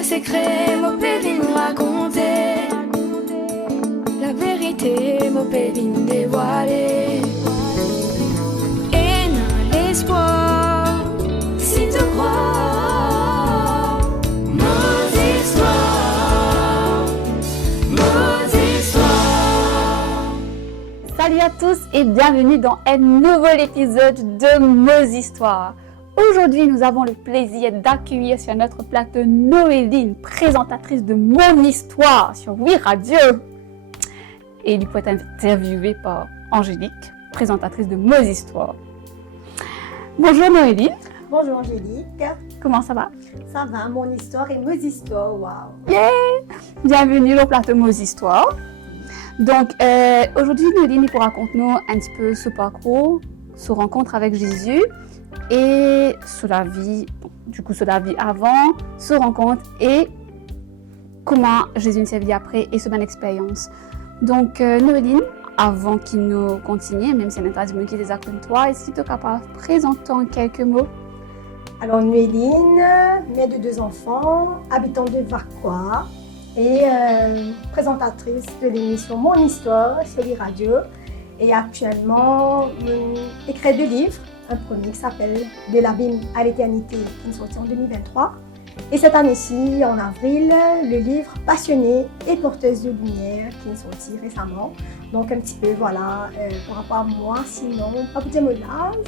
vos secrets, mon pédine raconter. La vérité, mon pédine dévoiler. Et n'a l'espoir, si tu crois. Nos histoires, nos histoires. Salut à tous et bienvenue dans un nouvel épisode de Nos histoires. Aujourd'hui, nous avons le plaisir d'accueillir sur notre plateau Noéline, présentatrice de Mon Histoire sur Oui Radio. Et il peut être interviewée par Angélique, présentatrice de Nos Histoires. Bonjour Noéline. Bonjour Angélique. Comment ça va? Ça va, Mon Histoire et Nos Histoires, waouh. Yeah! Bienvenue au plateau Nos Histoires. Donc, aujourd'hui, Noéline pour raconter-nous un petit peu ce parcours, ce rencontre avec Jésus et sur la vie, sur la vie avant, se rencontre et comment Jésus nous vie après et sur mon expérience. Donc, Noéline, avant qu'il nous continue, même si c'est un traduction qui est comme toi, est-ce que tu es capable de présenter en quelques mots? Alors, Noéline, mère de 2 enfants, habitante de Vacois et présentatrice de l'émission Mon Histoire sur les radios. Et actuellement, j'écris 2 livres. Un premier qui s'appelle De l'abîme à l'éternité, qui est sorti en 2023. Et cette année-ci, en avril, le livre Passionnée et porteuse de lumière, qui est sorti récemment. Donc un petit peu, voilà, par rapport à moi, sinon, pas pour dire me lave,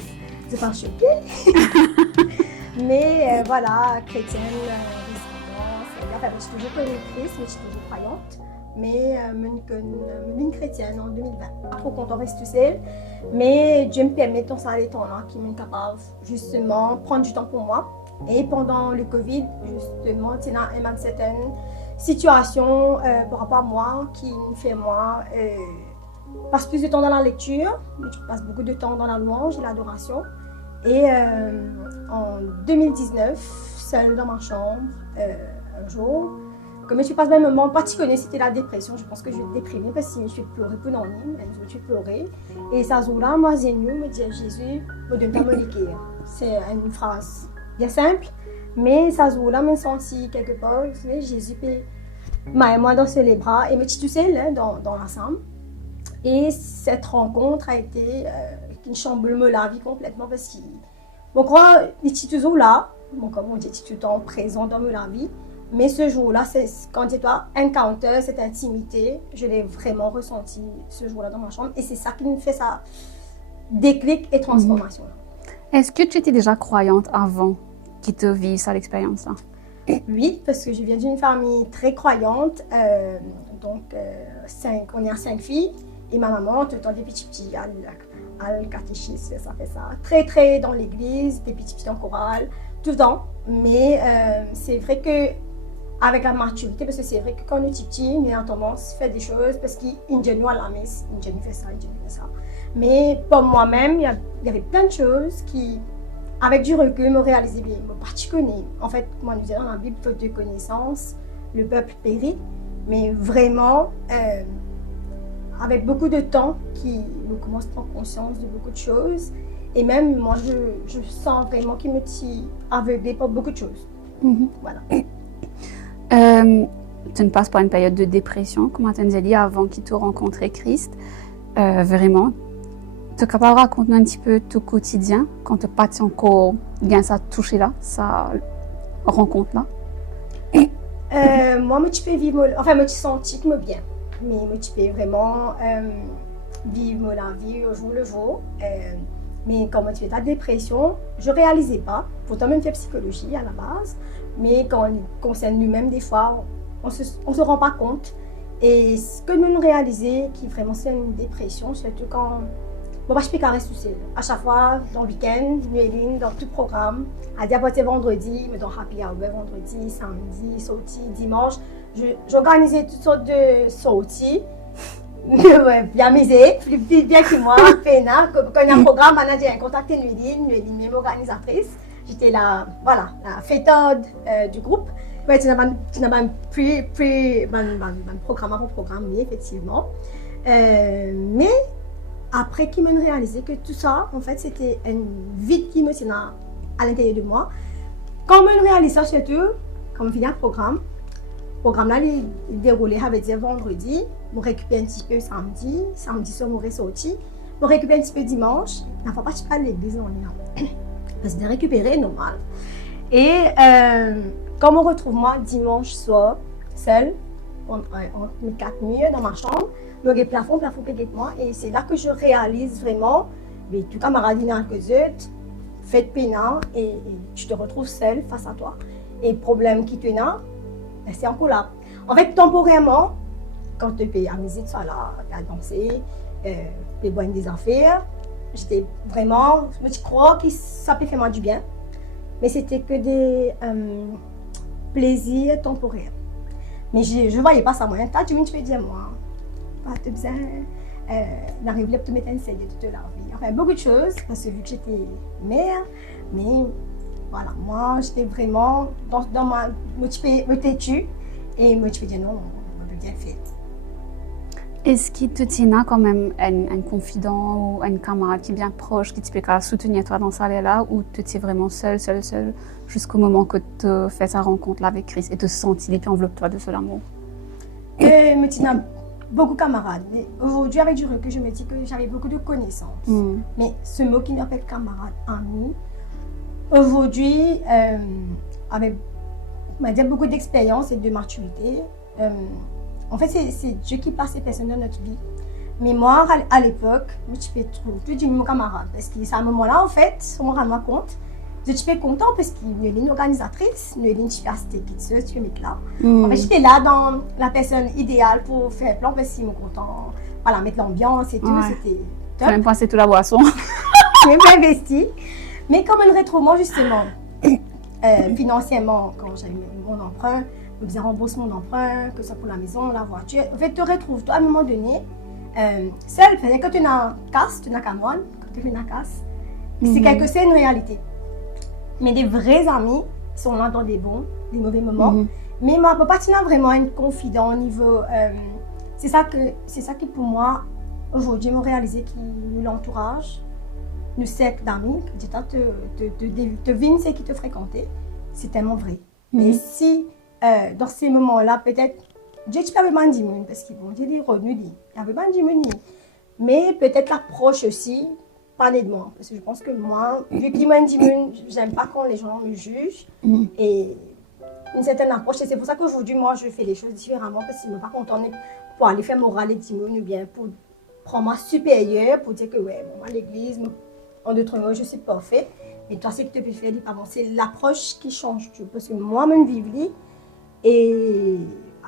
je ne pas choquée. Mais voilà, chrétienne, enfin, je suis toujours connue Christ, mais je suis toujours croyante. Mais je suis une chrétienne en 2020. Pas trop contente de rester seule. Mais Dieu me permet de ça aller temps là, qui m'est capable justement prendre du temps pour moi. Et pendant le Covid, justement, il y a une certaine situation par rapport à moi qui me fait moi passer plus de temps dans la lecture. Je passe beaucoup de temps dans la louange et l'adoration. Et en 2019, seule dans ma chambre, un jour, comme je passe même un moment particulier, c'était la dépression. Je pense que je vais déprimer parce que je suis pleurée pour non, je suis pleurée. Et ça jour-là, moi, j'ai me dit Jésus, me donne ta molécule. C'est une phrase bien simple, mais ça jour-là, je me senti quelque part, Jésus m'a moi dans les bras et me dit tout seul dans la chambre. Et cette rencontre a été une chamboule la vie complètement parce que mon corps est toujours là, mon corps est tout le temps présent dans la vie. Mais ce jour-là, c'est quand tu dois encounter cette intimité, je l'ai vraiment ressenti ce jour-là dans ma chambre. Et c'est ça qui me fait ça déclic et transformation. Est-ce que tu étais déjà croyante avant qu'il te vive ça, l'expérience-là? Oui, parce que je viens d'une famille très croyante. On est à 5 filles. Et ma maman, tout le temps, des petits, à le catéchisme, ça fait ça. Très, très dans l'église, des petits en chorale, tout le temps. Mais c'est vrai que avec la maturité, parce que c'est vrai que quand on est petit, on a tendance à faire des choses parce qu'on dit nous à la messe, on dit nous fait ça, on dit nous fait ça. Mais pour moi-même, il y avait plein de choses qui, avec du recul, me réalisaient bien. Pas tu connais. En fait, comme on nous dit dans la Bible, faute de connaissance, le peuple périt. Mais vraiment, avec beaucoup de temps, qui me commence à prendre conscience de beaucoup de choses. Et même, moi, je sens vraiment qu'il me tient aveuglée par beaucoup de choses. Voilà. Tu ne passes pas une période de dépression, comme tu nous as dit, avant qu'il te rencontre Christ. Vraiment, tu es capable de raconter un petit peu ton quotidien quand tu pas encore bien ça touché là, ça rencontre là? Moi, je peux vivre, enfin, je sens que je bien, mais je peux vraiment vivre la vie au jour le jour. Mais quand tu fais ta dépression, je ne réalisais pas. Pourtant, même fait psychologie à la base. Mais quand on concerne nous-mêmes, des fois, on se rend pas compte. Et ce que nous réalisons, qui vraiment c'est une dépression, surtout quand... Bon, je peux carrer sous seul. À chaque fois, dans le week-end, Noéline, dans tout programme, à dire vendredi, mais dans Happy Hour, vendredi, samedi, sortie, dimanche, j'organisais toutes sortes de sorties. Bien misé, bien que moi, peinard, quand il y a un programme, j'ai contacté Noéline, même organisatrice. J'étais la fêtarde du groupe. Ouais, tu n'as pas un programme, oui, effectivement. Mais après qu'il m'a réalisé que tout ça, en fait, c'était un vide qui me tenait à l'intérieur de moi. Quand on me réalise ça, surtout, quand on finit le programme là, il déroulait, ça veut dire vendredi, on récupère un petit peu samedi soir, on est sorti, on récupère un petit peu dimanche, on ne va pas participer à l'église, non, parce que de récupérer, normal. Et quand on retrouve moi dimanche soir, seule, entre mes 4 murs dans ma chambre, le plafond pégué de moi, et c'est là que je réalise vraiment, mais tout camarade que autres, fait pénal, et tu te retrouves seule face à toi. Et le problème qui te n'a, c'est encore là. En fait, temporairement, quand tu peux amuser de ça là, à danser, et boire des affaires, j'étais vraiment, je crois que ça peut faire moi du bien, mais c'était que des plaisirs temporaires. Mais je ne voyais pas ça moi. T'as du tu peux dire moi, pas de besoin d'arriver à te mettre un CD de toute la vie. Enfin, beaucoup de choses, parce que vu que j'étais mère, mais voilà, moi j'étais vraiment dans ma me têtu et moi je peux dire non, on peut bien faire. Est-ce qu'il te tient quand même un confident ou un camarade qui est bien proche, qui te peut soutenir toi dans ça là, ou tu es vraiment seul, jusqu'au moment que tu fais ta rencontre là avec Christ et te sentir et puis enveloppe-toi de cet amour? Me tient beaucoup de camarades. Mais aujourd'hui, avec du recul, je me dis que j'avais beaucoup de connaissances. Mais ce mot qui m'appelle camarade, ami, aujourd'hui, avec on va dire, beaucoup d'expérience et de maturité, en fait, c'est Dieu qui passe ces personnes dans notre vie. Mais moi, à l'époque, je peux trouver tout mon camarade. Parce que c'est à un moment-là, en fait, on me rend compte, je suis content parce qu'il y a une organisatrice, il y a une université qui tu peux mettre là. En fait, j'étais là dans la personne idéale pour faire un plan parce qu'ils m'ont content. Voilà, mettre l'ambiance et tout, c'était top. Même passer toute la boisson. Même pas investi. Mais comme un rétromont, justement, financièrement, quand j'avais mon emprunt, je faisais rembourser mon emprunt, que ce soit pour la maison, la voiture. En fait, tu te retrouves, toi, à un moment donné, seul. Quand tu as une casse, tu n'as qu'à moi, quand tu fais une casse. C'est quelque chose, une réalité. Mais des vrais amis sont là dans des bons, des mauvais moments. Mais ma papa, tu n'as vraiment un confident au niveau. C'est ça qui, pour moi, aujourd'hui, m'a réalisé que l'entourage, le cercle d'amis, te devine ce qui te fréquentait, c'est tellement vrai. Mais si, dans ces moments-là, peut-être, Dieu ne peut pas dire, parce qu'ils vont dire des revenus, il n'y avait pas de mais peut-être l'approche aussi, parler de moi. Parce que je pense que moi, vu qu'il m'a dit, j'aime pas quand les gens me jugent. Et une certaine approche, et c'est pour ça qu'aujourd'hui, moi, je fais les choses différemment, parce qu'ils ne sont pas contents pour aller faire morale et timone, ou bien pour prendre ma supérieure, pour dire que, ouais, bon, à l'église, en d'autres mots, je suis parfaite. Et toi, c'est que tu peux faire c'est l'approche qui change tout. Parce que moi, je vis vie, et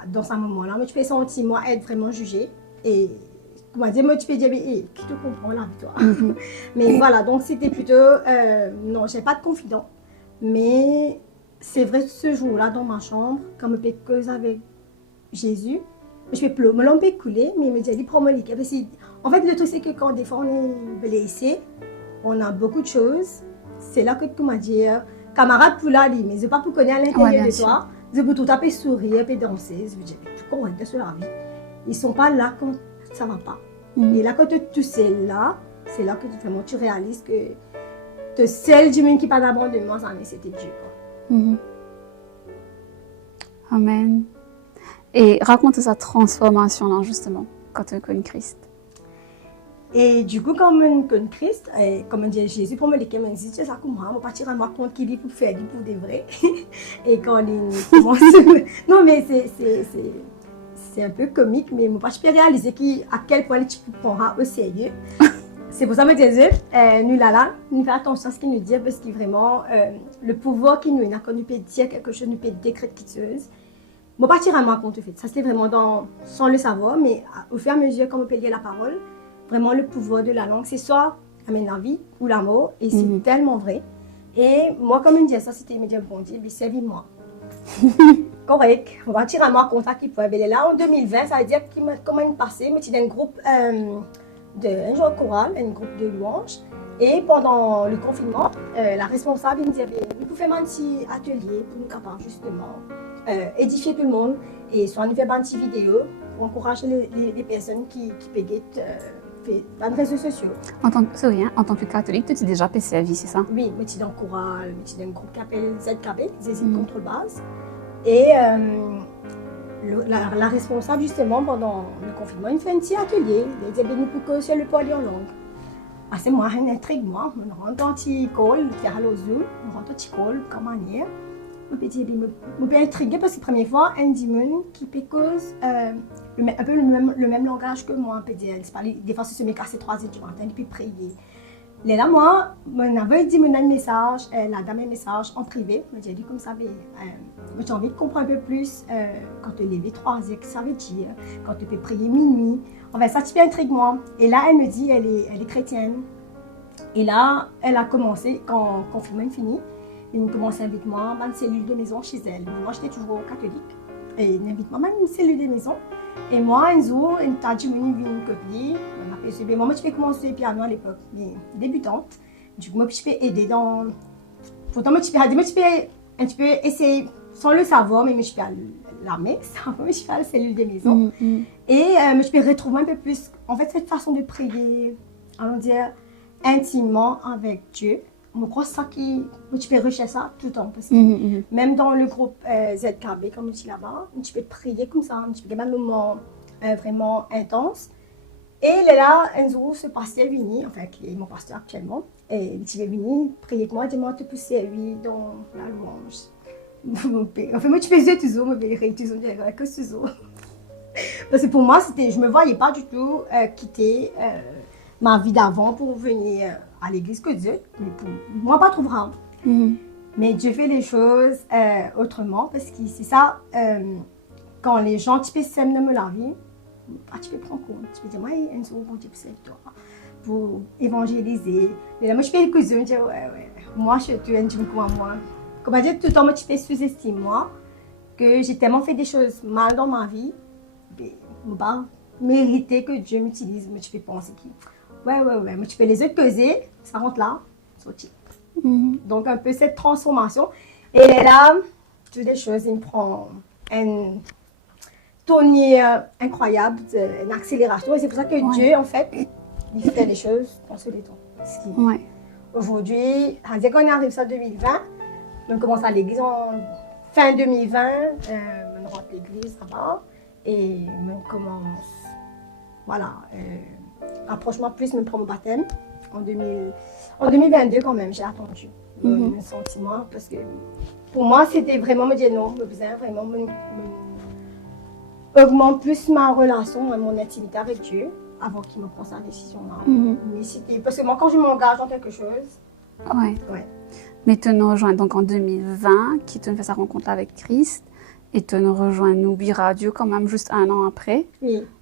dans ce moment-là, je peux sentir, moi, être vraiment jugée. Et moi, tu peux dire, qui te comprend là, toi? Mais voilà, donc c'était plutôt, non, je n'ai pas de confident. Mais c'est vrai, ce jour-là, dans ma chambre, quand je peux causer avec Jésus, je peux me l'en couler, mais il me dit, prends-moi les cas. En fait, le truc, c'est que quand des fois on est blessé, on a beaucoup de choses. C'est là que tu m'as dit, camarade pour là, mais je ne pas pour connaître à l'intérieur de toi. Je peux tout taper, sourire, et danser. Je veux dire, pourquoi on est sur la vie? Ils ne sont pas là quand ça ne va pas. Et là, quand tu es là, c'est là que vraiment, tu réalises que le seul Dieu qui n'a pas d'abandonnement, c'était Dieu. Amen. Et raconte sa transformation, là, justement, quand tu connais Christ. Et du coup, quand je connais Christ, comme dit Jésus, pour me dire, je dis, ça comme moi, je vais partir à moi compte qu'il vit pour faire, pour de vrai. Et quand il commence. Non, mais c'est un peu comique, mais moi, je peux réaliser à quel point tu prendras au sérieux. C'est pour ça que je me disais, nous là, nous faisons attention à ce qu'il nous dit, parce que vraiment, le pouvoir qu'il nous a, quand nous peut dire quelque chose, nous peut décréter quelque chose. Moi, partir à moi compte fait. Ça, c'était vraiment sans le savoir, mais au fur et à mesure, quand on peut lire la parole, vraiment le pouvoir de la langue, c'est soit amène la vie ou la mort, et c'est tellement vrai. Et moi, comme je me disais ça, c'était me dire, bon Dieu, servis-moi. Correct. On va tirer à moi compte qui peut aller là en 2020, ça veut dire comment il passait, mais c'était un groupe un jour choral, un groupe de louanges. Et pendant le confinement, la responsable me disait, nous pouvons faire un petit atelier pour nous capables justement édifier tout le monde et soit nous faire un petit vidéo pour encourager les personnes qui peuvent dans les réseaux sociaux. En tant que catholique, tu es déjà PCAV, c'est ça? Oui, je suis dans le choral, je suis dans un groupe qui s'appelle ZKB, Zézine Contrôle Base. Et la responsable, justement, pendant le confinement, il me fait un petit atelier. Il dit, ben, pour que c'est le parler en langue. Ah, c'est moi, une intrigue, moi. On rentre dans l'école, faire le Zoom, on rentre dans l'école, comme manière. Je me suis intriguée parce que la première fois, un dimanche qui peut cause un peu le même langage que moi. Des fois, c'est mes cassés 3 heures du matin, et puis prier. Et là, moi, je avais dit un message, la dame un message en privé. J'ai dit comme ça, j'ai envie de comprendre un peu plus quand tu levé 3 heures, que ça veut dire, quand tu peux prier minuit. Enfin, ça te intrigue moi. Et là, elle me dit, elle est chrétienne. Et là, elle a commencé, quand le confinement est fini, elle me commence à inviter moi dans une cellule de maison chez elle. Moi, j'étais toujours catholique. Et elle invite moi dans une cellule de maison. Et moi, un jour, elle m'a dit, je une copine. Moi, je fais commencer le piano à l'époque, mais débutante. Du coup, moi, je peux aider dans. Pourtant, moi, je peux essayer, sans le savoir, mais je peux la messe, je peux à la cellule des maisons. Et je peux retrouver un peu plus, en fait, cette façon de prier, allons dire, intimement avec Dieu. Je crois que ça qui. Tu peux rechercher ça tout le temps. Parce que même dans le groupe ZKB, comme je dis là-bas, tu peux prier comme ça. Tu peux avoir un moment vraiment intense. Et là, un jour, ce pasteur est venu, enfin, qui est mon pasteur actuellement, et il est venu prier avec moi, dis-moi, tu peux servir dans la louange. Enfin, moi, tu faisais toujours, je vais toujours dire que c'est ça. Parce que pour moi, je ne me voyais pas du tout quitter ma vie d'avant pour venir à l'église que Dieu, mais pour moi, pas trop grand. Mais Dieu fait les choses autrement, parce que c'est ça, quand les gens, tu peux s'aimer la vie, tu peux prendre compte, tu peux dire, moi, un jour, bon Dieu, c'est toi, pour évangéliser. Et là, moi, je fais les cousins, je dis, ouais, moi, je suis un Dieu comme moi. Comme dire, tout le temps, moi, tu peux sous-estimer moi, que j'ai tellement fait des choses mal dans ma vie, je ne pas mériter que Dieu m'utilise, mais tu peux penser que, ouais, mais tu peux les autres causer, ça rentre là, sortir. Donc, un peu cette transformation. Et là, toutes les choses, il me prend un tournier incroyable, une accélération. Et c'est pour ça que Dieu, en fait, il fait les choses dans ce temps. Aujourd'hui, on dit qu'on arrive à 2020, on commence à l'église en fin 2020, on rentre à l'église là-bas et on commence, voilà, rapprochement plus, me prend mon baptême en 2022 quand même, j'ai attendu un sentiment parce que pour moi, c'était vraiment me dire non, je faisais vraiment augmente plus ma relation, mon intimité avec Dieu avant qu'il me prenne sa décision-là. Mais c'était parce que moi, quand je m'engage dans quelque chose, Mais tu nous rejoins donc en 2020, qui te fait sa rencontre avec Christ, et tu nous rejoins nous Radio quand même juste un an après.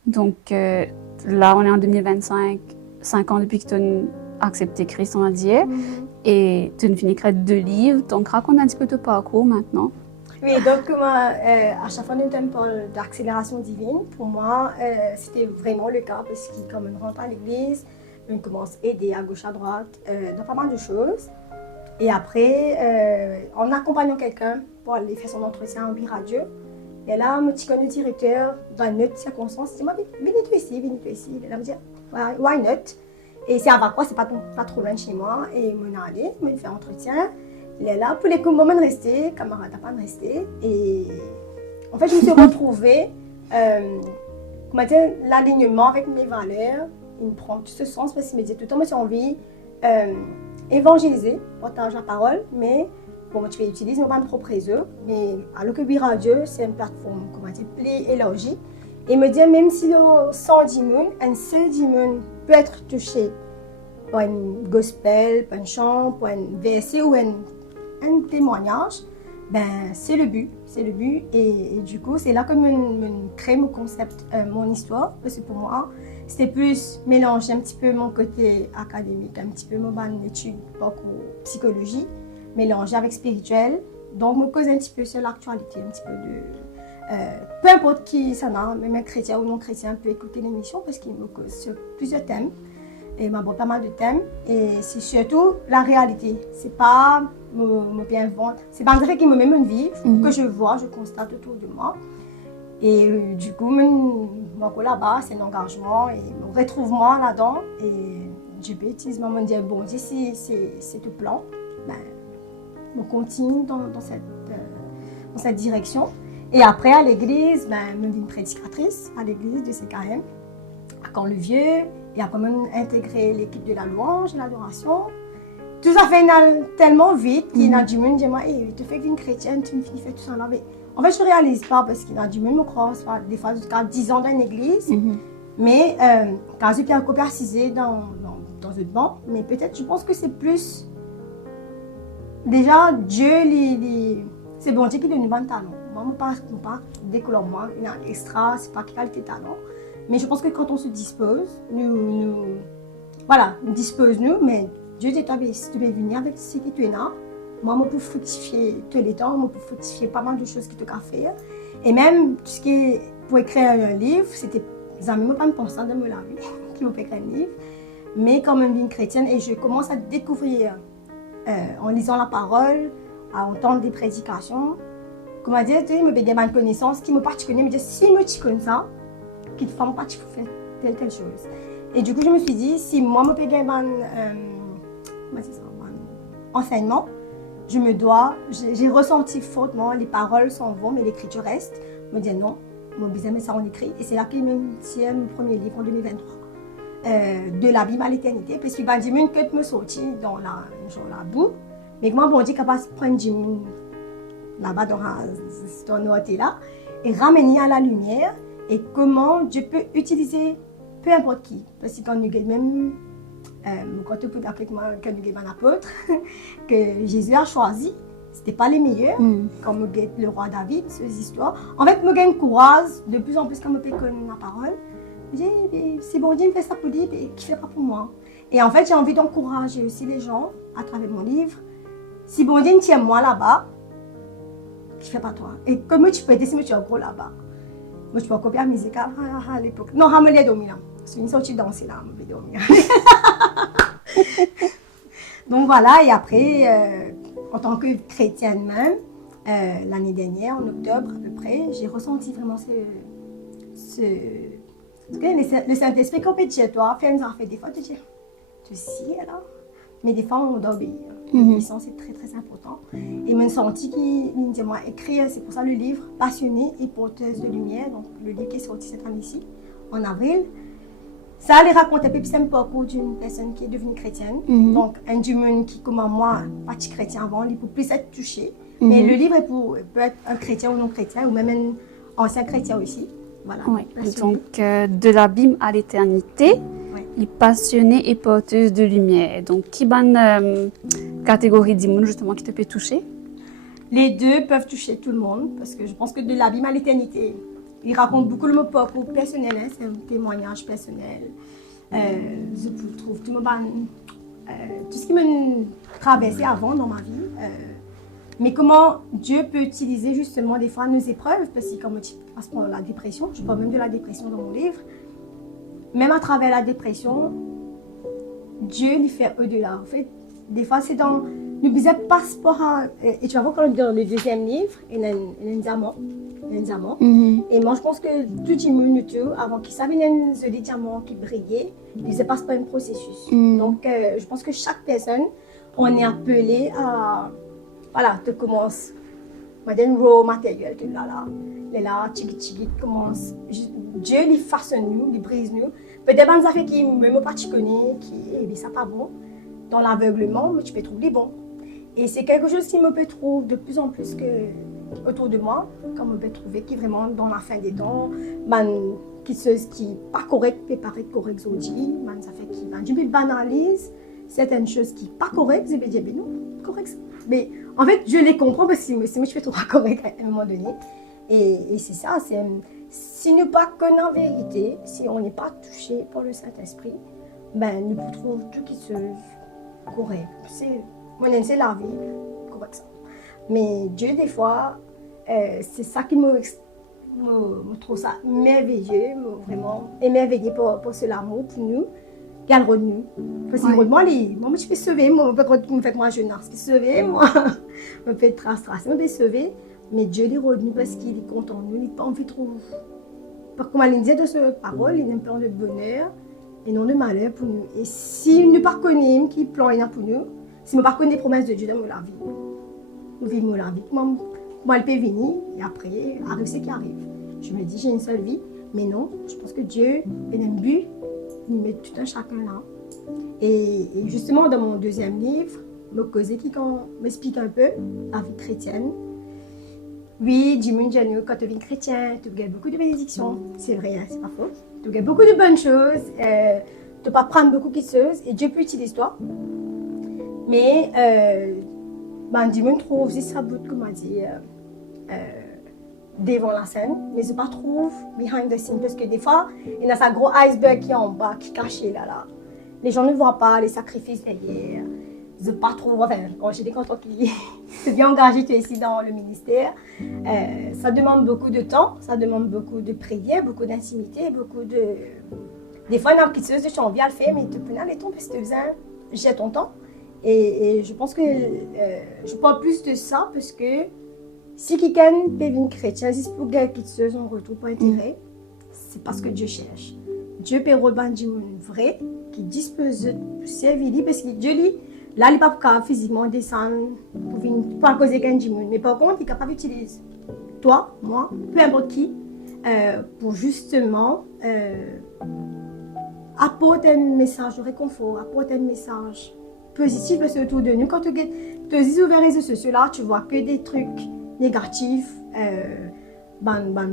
Donc là, on est en 2025, 5 ans depuis que tu as accepté Christ, on va dire, et tu nous finis d'écrire 2 livres. Donc raconte un petit peu ton parcours maintenant. Oui, donc à chaque fois, nous parle d'accélération divine. Pour moi, c'était vraiment le cas parce que quand on rentre à l'église, on commence à aider à gauche, à droite, dans pas mal de choses. Et après, en accompagnant quelqu'un pour aller faire son entretien en radio. Et là, mon petit connaît directeur, dans une autre circonstance, il dit, venez-toi ici. Et là, me dit, why not? Et c'est à Vacroix, c'est pas trop loin de chez moi. Et je suis allée, je me fais un entretien. Il est là pour les moments de rester, camarade n'a pas de rester. Et en fait, je me suis retrouvée, l'alignement avec mes valeurs, il me prend tout ce sens parce qu'il me dit tout le temps, moi j'ai envie évangéliser, partager la parole, mais bon, tu peux utiliser mon propre réseau. Mais alors que Radio, c'est une plateforme, plus élargie. Et me dire, même si 110 personnes, un seul démon peut être touché par un gospel, par un chant, par un verset ou un témoignage, ben, c'est le but. Et du coup, c'est là que je crée mon concept, mon histoire. Parce que pour moi, c'était plus mélanger un petit peu mon côté académique, un petit peu mon étude, beaucoup psychologie, mélanger avec spirituel. Donc, je me cause un petit peu sur l'actualité, un petit peu de... peu importe qui ça n'a, même un chrétien ou non chrétien peut écouter l'émission parce qu'il me cause sur plusieurs thèmes. Et m'aborde pas mal de thèmes. Et c'est surtout la réalité. C'est pas me bien vendre. C'est pas un vrai qui me met une vie que je vois, je constate autour de moi. Et du coup, mon là-bas, c'est un engagement. Et me retrouve-moi là-dedans. Et je peux utiliser me dire, bon, si c'est tout plan, ben, on continue dans cette cette direction. Et après, à l'église, je suis une prédicatrice à l'église de CKM, à Camp-le-Vieux. Et après, j'ai intégré l'équipe de la louange et l'adoration. Tout ça fait tellement vite qu'il y a du monde qui me dit hey, tu fais une chrétienne, tu me finis faire tout ça là. Mais en fait, je ne réalise pas parce qu'il y a du monde qui me croit, des fois jusqu'à 10 ans dans une église. Mais quand j'ai bien précisé dans une banque, mais peut-être je pense que c'est plus. Déjà, Dieu, c'est bon Dieu qui donne un bon talent. Moi, je ne pas décoller moi, il y a un extra, c'est pas qualité de talent. Mais je pense que quand on se dispose, nous disposons, mais Dieu dit, si tu veux venir avec ce que tu es là, moi, je peux fructifier tous les temps, je peux fructifier pas mal de choses que tu as faire. Et même, tout ce qui est pour écrire un livre, c'était, ça ne m'a pas pensé de me laver, qui m'a fait écrire un livre. Mais quand même, une chrétienne, et je commence à découvrir, en lisant la parole, à entendre des prédications, comment dire, tu me donne une connaissance qui me pas tu connais, me dit si moi tu connais ça, qui te femme pas tu fais telle chose. Et du coup je me suis dit si moi me paye un enseignement, j'ai ressenti fortement les paroles s'en vont mais l'écriture reste. Je me dis non, je besoin de mettre ça en écrit et c'est là que j'ai tiré mon premier livre en 2023. De la Bible à l'éternité parce qu'il va dire que me sortir dans la boue mais moi bon Dieu capable de prendre là-bas dans notre là et ramener à la lumière et comment Dieu peut utiliser peu importe qui parce que quand nous même quand tu peux avec moi que nous avons un apôtre que Jésus a choisi c'était pas les meilleurs comme le roi David ces histoires en fait me gagne courage de plus en plus quand me peut connaître la parole je dis si bon Dieu me fait ça pour lui qui fait pas pour moi et en fait j'ai envie d'encourager aussi les gens à travers mon livre si bon Dieu me tient moi là-bas qui fait pas toi et comment tu peux aider si tu es gros là-bas moi je peux copier la musique à l'époque non je me l'ai dormi là c'est une sortie danser là je me l'ai dormi donc voilà et après en tant que chrétienne même l'année dernière en octobre à peu près j'ai ressenti vraiment le Saint-Esprit quand tu es chez toi fait des fois tu dis tu sais là mais des fois on doit obéir. L'obéissance c'est très très important. Et je me senti qu'il me dit moi écrire, c'est pour ça le livre Passionnée et porteuse de lumière, donc le livre qui est sorti cette année-ci, en avril. Ça allait raconter un parcours d'une personne qui est devenue chrétienne. Donc un du monde qui comme moi, pas chrétien avant, il peut plus être touché. Mais le livre peut être un chrétien ou non chrétien, ou même un ancien chrétien aussi. Voilà. Oui. Donc de la Bible à l'éternité. Les passionnés et porteuses de lumière. Donc, qui bonne catégorie d'immunes justement qui te peut toucher? Les deux peuvent toucher tout le monde parce que je pense que de la Bible à l'éternité, il raconte beaucoup de mon parcours personnel, hein, c'est un témoignage personnel. Je trouve tout ce qui m'a traversé avant dans ma vie. Mais comment Dieu peut utiliser justement des fois nos épreuves parce que comme tu passes par la dépression, je parle même de la dépression dans mon livre. Même à travers la dépression, Dieu lui fait au-delà. En fait, des fois, c'est dans le business passeport. Et tu vas voir quand dans le deuxième livre, il y a un diamant. Et moi, je pense que tout diminue avant qu'il sache qu'il y a un diamant qui brillait, il se passe par un processus. Donc, je pense que chaque personne, on est appelé à. Voilà, tu commences. On a un raw matériel qui est là. Tchiki, commence. Dieu lui façonne nous, lui brise nous. Peut-être des affaires qui ne me pas connais, qui ça pas bon. Dans l'aveuglement, mais tu peux trouver bon. Et c'est quelque chose qui me peut trouver de plus en plus autour de moi, comme me peut trouver qui est vraiment dans la fin des temps, qui pas correct peut paraître correct aujourd'hui, ça fait qui Dieu banalise certaines choses qui pas correctes, je vais dire non, correct. Mais en fait, je les comprends parce que moi je fais trop correct à un moment donné. Et c'est ça, si nous pas connaissons la vérité, si on n'est pas touché par le Saint-Esprit, nous trouvons tout qui se correct. C'est la vie, correct ça. Mais Dieu, des fois, c'est ça qui me trouve ça merveilleux, vraiment émerveillé pour ce l'amour pour nous. Garde nous. Parce que moi, je peux sauver, moi, je fais moi jeune, je peux sauver, moi, je peux tracer, je peux sauver. Mais Dieu les redonne parce qu'il est content de nous, il n'a pas envie de trouver. Comme elle dit de cette parole, il a un plan de bonheur et non de malheur pour nous. Et si nous ne connaissons pas qui plan pour nous, si nous ne connaissons pas les promesses de Dieu dans la vie, nous vivons la vie. moi, elle peut venir et après, arrive ce qui arrive. Je me dis, j'ai une seule vie, mais non, je pense que Dieu, il a un but, il met tout un chacun là. Et justement, dans mon deuxième livre, me causer qui m'explique un peu la vie chrétienne. Oui, dis-moi, quand tu es chrétien, tu gagnes beaucoup de bénédictions. C'est vrai, hein, c'est pas faux. Tu gagnes beaucoup de bonnes choses. Tu peux apprendre beaucoup de choses et Dieu peut utiliser toi. Mais, dis-moi, trouve aussi ça bout, comment dire, devant la scène, mais je pas trouve behind the scene parce que des fois, il y a ça gros iceberg qui est en bas, qui est caché là. Les gens ne voient pas les sacrifices derrière. Je pas trop, enfin, quand j'ai des cantons qui sont bien engagés ici dans le ministère, ça demande beaucoup de temps, ça demande beaucoup de prière, beaucoup d'intimité, beaucoup de... Des fois, il y a une petite chose de envie à le faire, mais tu peux aller tomber si tu faisais, j'ai ton temps. Et je pense que je parle plus de ça parce que si quelqu'un peut venir chrétien, si pour gagner quelque chose en retour pour intérêt, c'est parce que Dieu cherche. Dieu peut rebandir du monde vrai qui dispose de servir parce que Dieu lui, là, il n'est pas capable physiquement descendre pour venir pas causer quelqu'un du monde. Mais par contre, il est capable d'utiliser toi, moi, peu importe qui, pour justement apporter un message de réconfort, apporter un message positif parce que autour de nous, quand tu dis sur les réseaux sociaux, là, tu vois que des trucs négatifs,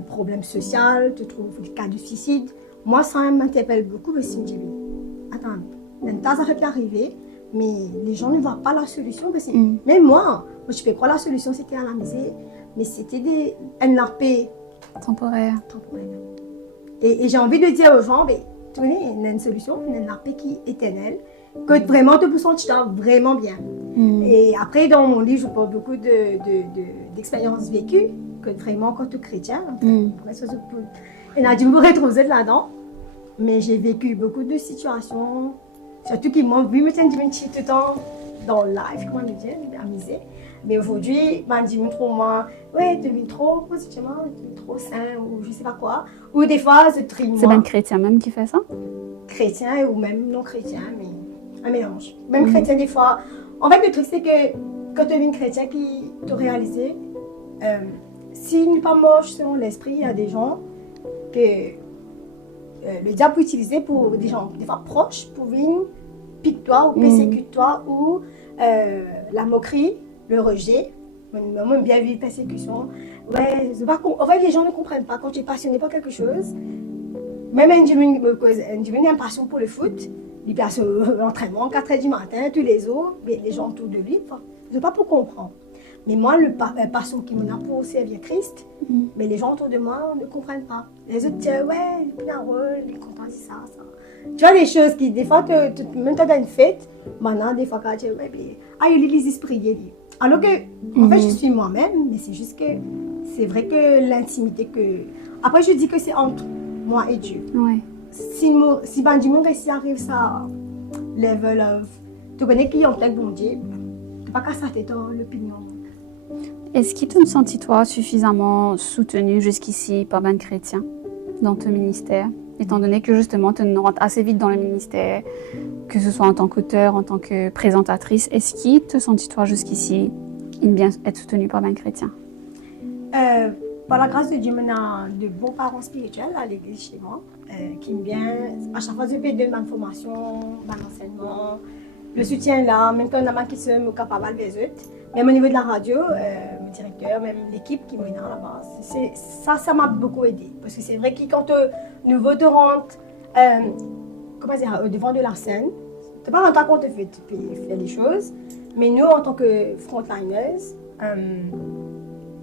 problèmes sociaux, tu trouves des cas de suicide. Moi, ça m'interpelle beaucoup parce que je me dis, attends, ça peut arriver, mais les gens ne voient pas la solution. Parce que même moi, je peux croire la solution, c'était à la misère, mais c'était un NRP temporaire. Et j'ai envie de dire aux gens, tu connais, il y a une solution, un NRP qui est éternel, que vraiment tu peux sentir vraiment bien. Et après, dans mon livre, je parle beaucoup d'expériences vécues, que vraiment, quand tu es chrétien, et là, je me retrouve là-dedans. Mais j'ai vécu beaucoup de situations, surtout qui m'ont vu me tenir tout le temps dans le live, comment dire, amusé. Mais aujourd'hui, je dis trop moi, ouais, tu vis trop positivement, tu vis trop sain, ou je sais pas quoi. Ou des fois, c'est très moi. C'est même chrétien même qui fait ça? Chrétien ou même non chrétien, mais un mélange. Même chrétien, des fois. En fait, le truc, c'est que quand tu es une chrétien qui t'a réalisé, s'il n'est pas moche selon l'esprit, il y a des gens que le diable peut utiliser pour des gens, des fois proches, pour venir piquer toi ou persécuter toi, ou la moquerie, le rejet. Même bien vu persécution. Ouais, en fait, les gens ne comprennent pas quand tu es passionné par quelque chose. Même un Jimmy a une passion pour le foot. Il passe l'entraînement 4h du matin, tous les jours, mais les gens autour de lui, je ne sais pas pour comprendre. Mais moi, la passion qui m'a pour servir Christ, mais les gens autour de moi ne comprennent pas. Les autres disent, ouais, il est un rôle, il est content, c'est ça. Tu vois, des choses qui, des fois, même quand tu as une fête, maintenant, des fois, quand tu dis, ouais, il lit les esprits. Alors que, en fait, je suis moi-même, mais c'est juste que, c'est vrai que l'intimité que... Après, je dis que c'est entre moi et Dieu. Ouais. Si du monde ici arrive ça, level of... Tu connais qui est en plein bon Dieu, tu pas qu'à ça tête dans l'opinion. Est-ce que tu te sens, toi, suffisamment soutenu jusqu'ici par un chrétien dans ton ministère, étant donné que justement tu rentres assez vite dans le ministère, que ce soit en tant qu'auteur, en tant que présentatrice, est-ce que te sens, toi, jusqu'ici, bien être soutenu par un chrétien? Par la grâce de Dieu, on a de bons parents spirituels à l'église chez moi, qui me bien, à chaque fois je peux donner ma formation, mon enseignement, le soutien là, même quand on a manqué de me capable les autres. Même au niveau de la radio, le directeur, même l'équipe qui m'aide là-bas, ça m'a beaucoup aidé. Parce que c'est vrai que quand nouveau te rentre, devant de la scène, tu n'as pas rendu compte que tu peux faire les choses, mais nous, en tant que frontliners,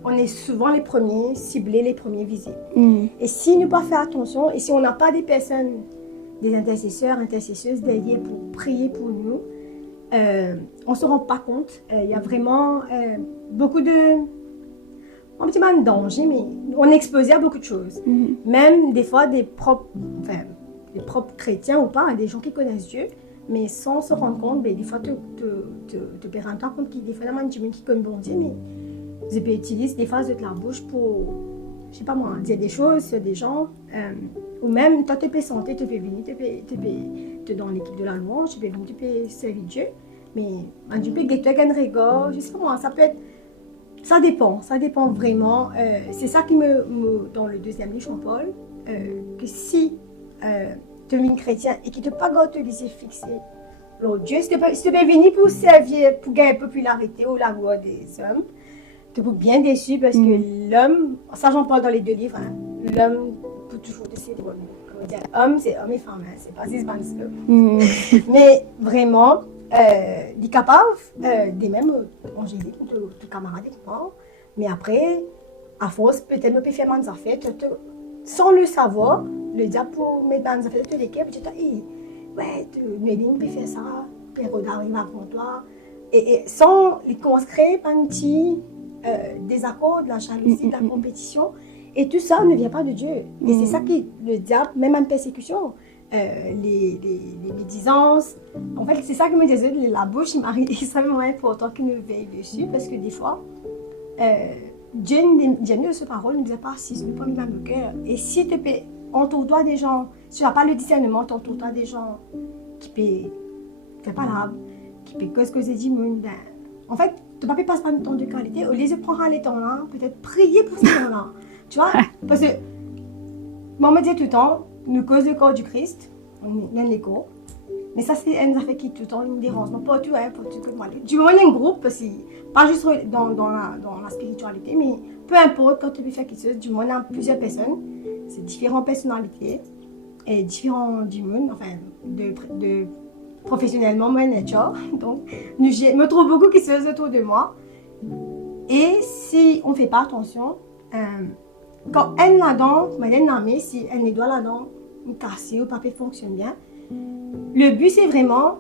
on est souvent les premiers ciblés, les premiers visés. Et si nous ne pas faire attention, et si on n'a pas des personnes, des intercesseurs, intercesseuses derrière pour prier pour nous, on ne se rend pas compte. Il y a vraiment beaucoup de... Un petit peu de danger, mais on est exposé à beaucoup de choses. Même des fois des propres chrétiens ou pas, des gens qui connaissent Dieu, mais sans se rendre compte, des fois tu peux rendre compte qu'il y a des fois des gens qui connaissent bon Dieu, mais je peux utiliser des phases de la bouche pour, je sais pas moi, dire des choses sur des gens, ou même toi tu peux sentir, tu peux venir, tu peux dans l'équipe de la louange, tu peux venir, tu peux servir Dieu, mais tu peux guetter un regard, je sais pas moi, ça peut être Ça dépend vraiment. C'est ça qui dans le deuxième livre, Jean-Paul, que si tu es une chrétien et qui ne te pas te laisser fixer, alors Dieu, si tu peux venir pour servir, pour gagner popularité ou la voix des hommes, tu peux bien déçu parce que l'homme, ça Jean-Paul dans les deux livres, hein, l'homme peut toujours te séduire. Homme, c'est homme et femme, hein, c'est pas cisman. Mais vraiment, il est capable de même angélique, tout camarade avec moi. Mais après, à force, peut-être me peut faire des affaires, sans le savoir, le diable pour mettre dans les affaires de l'équipe, tu te dis, ouais, Méline peut faire ça, Péroda arrive avant toi. Et sans les conscrire par un petit désaccord, de la jalousie, de la compétition. Et tout ça ne vient pas de Dieu. Et c'est ça qui, le diable, même en persécution, les médisances. En fait, c'est ça que me disait la bouche, il savait moins important qu'il nous veille dessus, parce que des fois, Dieu nous ce parole, ne nous a pas assis, nous pas mis dans le cœur. Et si tu peux, entoure-toi des gens, si tu n'as pas le discernement, entoure-toi des gens qui peuvent faire pas l'arbre, qui peuvent causer du monde, ben, en fait, tu ne peux pas passer un temps de qualité. Au lieu de prendre les temps là, peut-être prier pour ces temps-là. Tu vois? Parce que, moi, on me dit tout le temps, nous cause le corps du Christ, on aime les corps. Mais ça, c'est une affaire qui tout le temps nous dérange. Non, pas tout, hein, pas tout comme moi. Du moment où il y a un groupe, pas juste dans la spiritualité, mais peu importe, quand tu peux faire quelque chose, du moment où il y a plusieurs personnes, c'est différentes personnalités et différents du monde, enfin, de professionnellement, manager. Donc, je me trouve beaucoup qui se faisent autour de moi. Et si on ne fait pas attention, quand elle là-dedans, si elle ne doit là-dedans, casser ou pas fonctionne bien, le but c'est vraiment,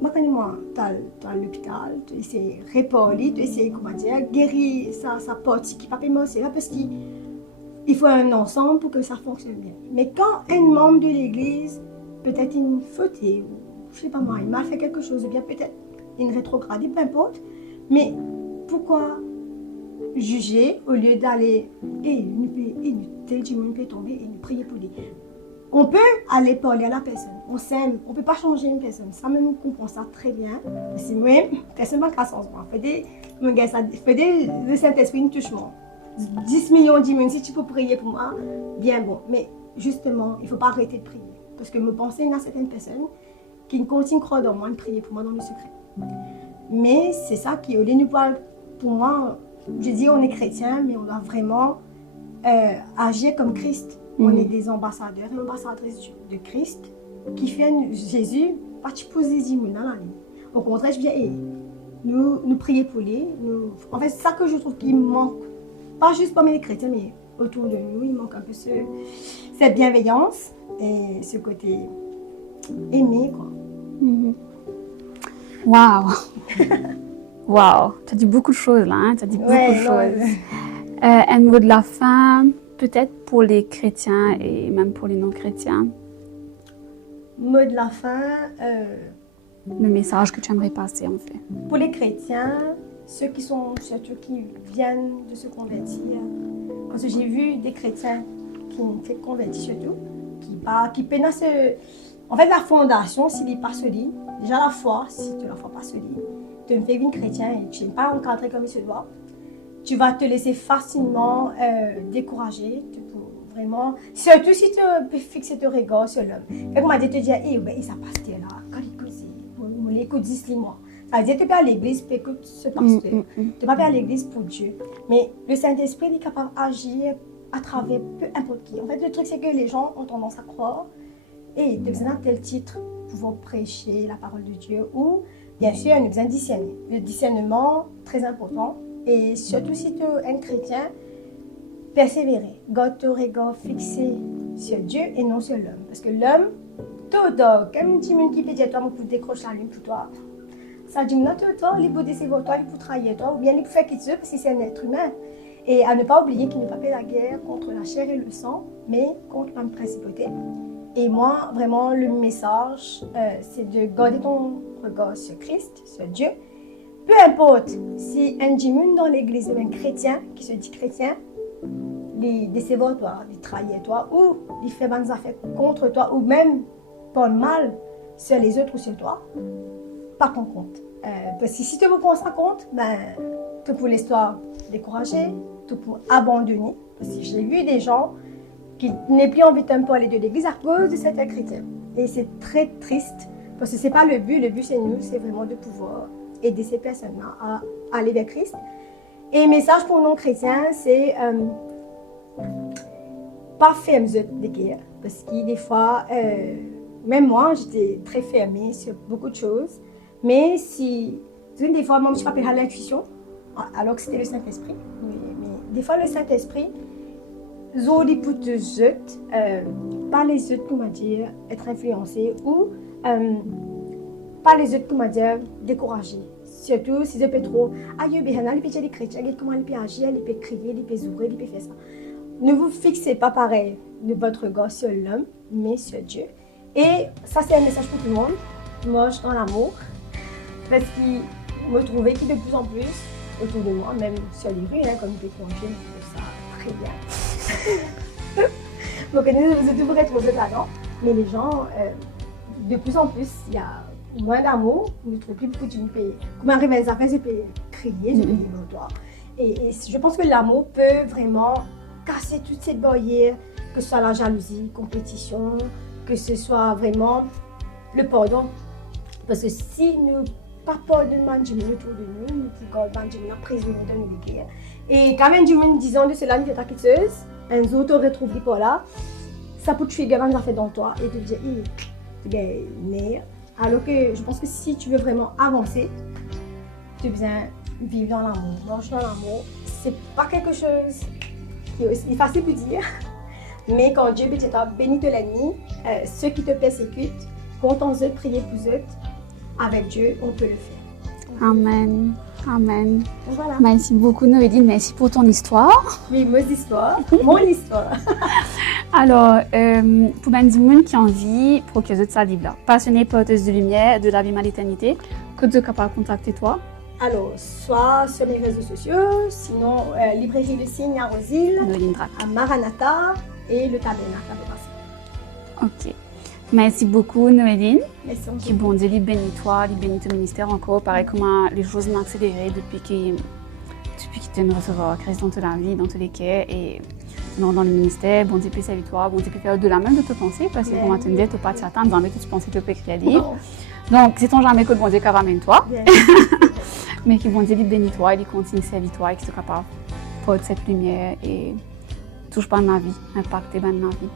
moi, tu as l'hôpital, tu essaies de réparer, tu essaies de guérir sa partie qui ne peut pas c'est là parce qu'il faut un ensemble pour que ça fonctionne bien. Mais quand un membre de l'église, peut-être une faute, ou je sais pas moi, il m'a fait quelque chose de bien, peut-être une rétrogradée, peu importe, mais pourquoi juger au lieu d'aller et tel monde peut tomber et nous prier pour lui. On peut aller parler à la personne, on s'aime, on ne peut pas changer une personne, ça même on comprend ça très bien. C'est moi, personne n'a qu'à changer. Le Saint-Esprit nous touche moi. 10 millions de monde, si tu peux prier pour moi, bien bon. Mais justement, il ne faut pas arrêter de prier. Parce que me penser à certaines personnes qui continuent de croire dans moi, de prier pour moi dans le secret. Mais c'est ça qui, au lieu de nous parler, pour moi, je dis on est chrétien, mais on doit vraiment agir comme Christ. On est des ambassadeurs et ambassadrices de Christ qui fait Jésus pas de poser des mots dans la vie. Au contraire, je viens nous prier pour lui. En fait, c'est ça que je trouve qu'il manque, pas juste parmi les chrétiens, mais autour de nous, il manque un peu cette bienveillance et ce côté aimé, quoi. Waouh! Waouh! Tu as dit beaucoup de choses là, hein? Tu as dit beaucoup de choses. Un mot de la fin, peut-être pour les chrétiens et même pour les non-chrétiens. Mot de la fin. Le message que tu aimerais passer en fait. Pour les chrétiens, surtout qui viennent de se convertir, parce que j'ai vu des chrétiens qui ont fait convertir surtout, qui peinent à se... En fait, la fondation, s'il n'est pas solide, déjà la foi, si tu la foi pas solide, tu me fais une chrétien et tu n'es pas encadré comme il se doit, tu vas te laisser facilement décourager. Vraiment, surtout si tu peux fixer ton regard sur l'homme. Quand on m'a dit, te dire, il s'est passé là, quand il cause, on l'écoute 10 mois. Ça veut dire que tu peux aller à l'église pour écouter ce pasteur. Tu ne peux pas aller à l'église pour Dieu. Mais le Saint-Esprit est capable d'agir à travers peu importe qui. En fait, le truc, c'est que les gens ont tendance à croire, et tu as besoin d'un tel titre pour prêcher la parole de Dieu. Ou, bien sûr, on a besoin de discerner. Le discernement, très important. Et surtout si tu es un chrétien, persévérer, garde ton regard fixé sur Dieu et non sur l'homme. Parce que l'homme, tout comme un petit monde qui peut dire, toi, pour décrocher la lune pour toi, ça dit, non, toi, il peut décevoir toi, il peut trahir toi, ou bien il peut faire quelque chose parce que c'est un être humain. Et à ne pas oublier qu'il ne pas fait la guerre contre la chair et le sang, mais contre une principauté. Et moi, vraiment, le message, c'est de garder ton regard sur Christ, sur Dieu. Peu importe si un djimoun dans l'église ou un chrétien qui se dit chrétien, les décevoir toi, les trahir toi, ou les faire des affaires contre toi, ou même parler mal sur les autres ou sur toi, pas ton compte. Parce que si tu veux prendre ça compte, ben, tout pour l'histoire découragée, tout pour abandonner. Parce que j'ai vu des gens qui n'aient plus envie d'un peu aller de l'église à cause de cette chrétien. Et c'est très triste parce que c'est pas le but c'est nous, c'est vraiment de pouvoir aider ces personnes-là à aller vers Christ. Et le message pour nous chrétiens, c'est pas ferme de guerre. Parce que des fois, même moi, j'étais très fermée sur beaucoup de choses. Mais des fois, moi, je ne suis pas à l'intuition, alors que c'était le Saint-Esprit. Mais des fois, le Saint-Esprit, zodi pour te pas les autres, comment dire, être influencés ou pas les autres, comment dire, découragés. Surtout si je peux trop, il peut dire les chrétiens, comment il peut agir, il peut crier, il peut ouvrir, il peut faire ça. Ne vous fixez pas pareil de votre regard sur l'homme, mais sur Dieu. Et ça, c'est un message pour tout le monde. Moi, je suis dans l'amour. Parce qu'il me trouvait qu'il de plus en plus autour de moi, même sur les rues, comme il peut manger, je trouve ça très bien. Donc, vous devriez trouver là-dedans. Mais les gens, de plus en plus, il y a moins d'amour. Ils ne trouvent plus beaucoup de gens. Comme arrive à les affaires, je peux crier, je peux dire toi. Et je pense que l'amour peut vraiment casser toutes ces barrières, que ce soit la jalousie, compétition, que ce soit vraiment le pardon. Parce que si nous pas pardonnons autour de nous, nous pouvons garder prisonniers de nos guerres. Et quand même, nous disons de cela, nous sommes quitteuse, un autre retrouve les là, ça peut tuer les affaires dans toi et te dire, tu es né. Alors que je pense que si tu veux vraiment avancer, tu as besoin de vivre dans l'amour. Marcher dans l'amour, c'est pas quelque chose qui est facile de dire, mais quand Dieu t'a béni de l'ennemi, ceux qui te persécutent, compte en eux, prier pour eux, avec Dieu, on peut le faire. Amen. Amen. Voilà. Merci beaucoup Noéline, merci pour ton histoire. Oui, mon histoire. Alors, pour les gens qui ont envie, pour que ce livre-là, passionné porteuse de lumière, de la vie à l'éternité, que tu es capable de contacter toi? Alors, soit sur mes réseaux sociaux, sinon librairie Le Signe à Rosil, à Maranatha et le Tabernacle à Bépassé. Ok. Merci beaucoup Noéline. Merci. Qui bon Dieu, il bénit toi, il bénit ton ministère encore. Pareil comment les choses m'ont accéléré depuis que tu me recevoir Christ dans toute la vie, dans tous les cas. Et dans le ministère, bon Dieu peut servir toi, bon Dieu peut faire au-delà même de te penser. Parce que pour m'attendre, tu n'as pas de Satan, jamais que tu pensais que tu peux écrire un livre. Donc, c'est ton jamais que le bon Dieu qui ramène toi. Mais que bon Dieu, il bénit toi, il continue de servir toi et que tu es capable de porter cette lumière et touche pas ma vie, impacter ma vie.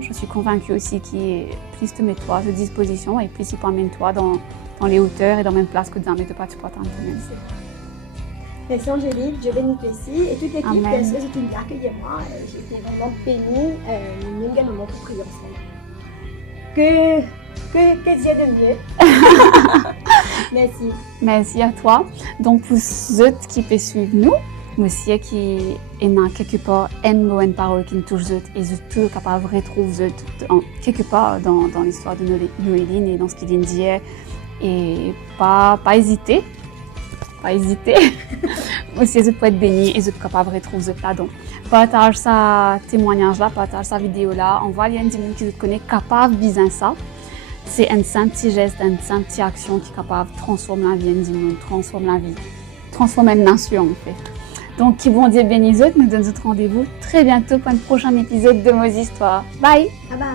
Je suis convaincue aussi qu'il puisse te mettre toi à disposition et puisse t'emmener toi dans les hauteurs et dans la même place que tu n'as pas tu peux t'entendre. Merci Angélique, Dieu bénit toi ici et toute l'équipe, bien sûr, j'ai été accueillie moi. J'ai été vraiment bénie, nous également pour prier ensemble. Que Dieu de mieux. Merci. Merci à toi. Donc pour ceux qui peuvent suivre nous, monsieur qui est dans quelque part une parole qui nous touche et tout capable de retrouver quelque part dans l'histoire de Noéline et dans ce qu'il vient de dire et pas hésiter aussi vous pouvez être béni et vous êtes capable de retrouver là donc partage sa témoignage là, partage sa vidéo là, envoie les gens qui vous connaissent capable de viser ça. C'est un simple petit geste, une simple petite action qui est capable de transformer la vie du monde, transformer une nation en fait. Donc, qui bon Dieu bénisse, nous donne notre rendez-vous très bientôt pour un prochain épisode de Nos Histoires. Bye! Bye bye!